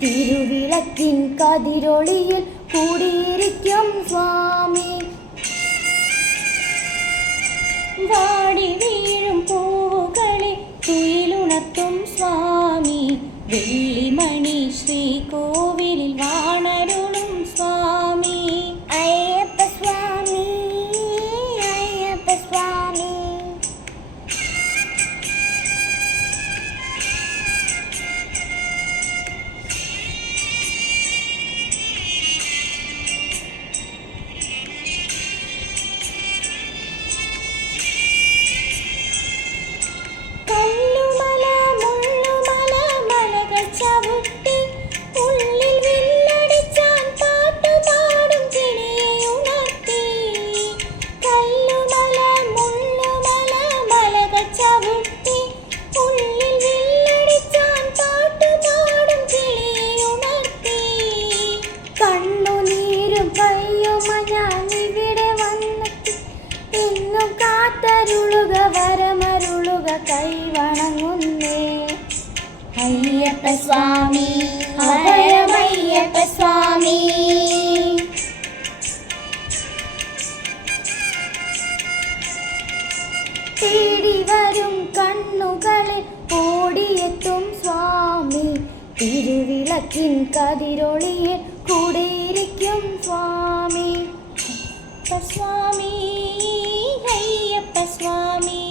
തിരുവിളക്കിൻ കതിരൊളിയിൽ കൂടിയിരിക്കും സ്വാമി. വാടി വീഴും പൂവുകളെ തുയിലുണർത്തും സ്വാമി. വെള്ളിമണി ശ്രീകോവിലിൽ വാണരുളും സ്വാമി. അയ്യപ്പ സ്വാമി, അയ്യപ്പ സ്വാമി. കാത്തരുളുക വരമരുളുക കൈവണങ്ങുന്നേ. അയ്യപ്പ സ്വാമി, അഭയമയ്യപ്പ സ്വാമി. തേടി വരും കണ്ണുകളിൽ ഓടിയെത്തും സ്വാമി. തിരുവിളക്കിൻ കതിരൊളിയിൽ കൂടെയിരിക്കും സ്വാമി. സ്വാമി, അയ്യപ്പ സ്വാമി.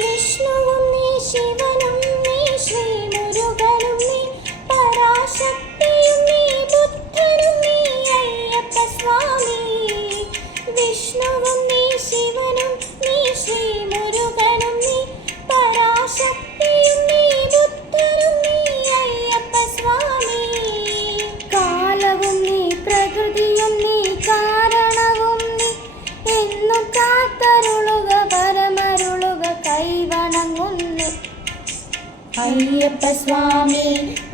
വിഷ്ണുവും നീ, ശിവനും നീ, ശ്രീ മുരുകനും നീ, പരാശക്തിയും നീ, ബുദ്ധനും നീ, അയ്യപ്പ സ്വാമി. വിഷ്ണുവും നീ, ശിവനും നീ, ശ്രീ മുരുകനും നീ, പരാശക്തിയും നീ, ബുദ്ധനും നീ, അയ്യപ്പ സ്വാമി. കാലവും നീ, പ്രകൃതിയും നീ, കാരണവും നീ, എന്നും കാത്തരുളുക പരമരുളുക കൈവണങ്ങുന്നു. അയ്യപ്പ സ്വാമി,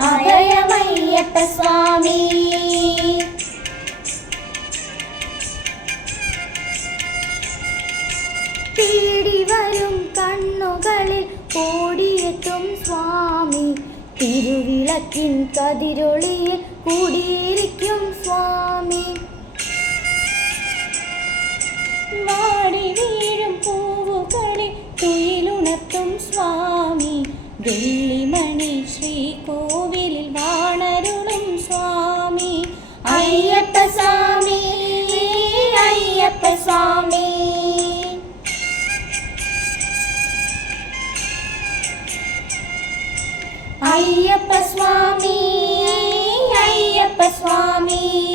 അഭയമയ്യപ്പ സ്വാമി. തേടി വരും കണ്ണുകളിൽ ഓടിയെത്തും സ്വാമി. തിരുവിളക്കിൻ കതിരൊളിയിൽ കൂടിയിരിക്കും സ്വാമി. വാടി വീഴും പൂവുകളെ തുയിലുണർത്തും സ്വാമി. വെള്ളിമണി ശ്രീകോവിലിൽ വാണരുളും സ്വാമി. അയ്യപ്പ സ്വാമി, അയ്യപ്പ സ്വാമി. അയ്യപ്പ സ്വാമി, അയ്യപ്പ സ്വാമി.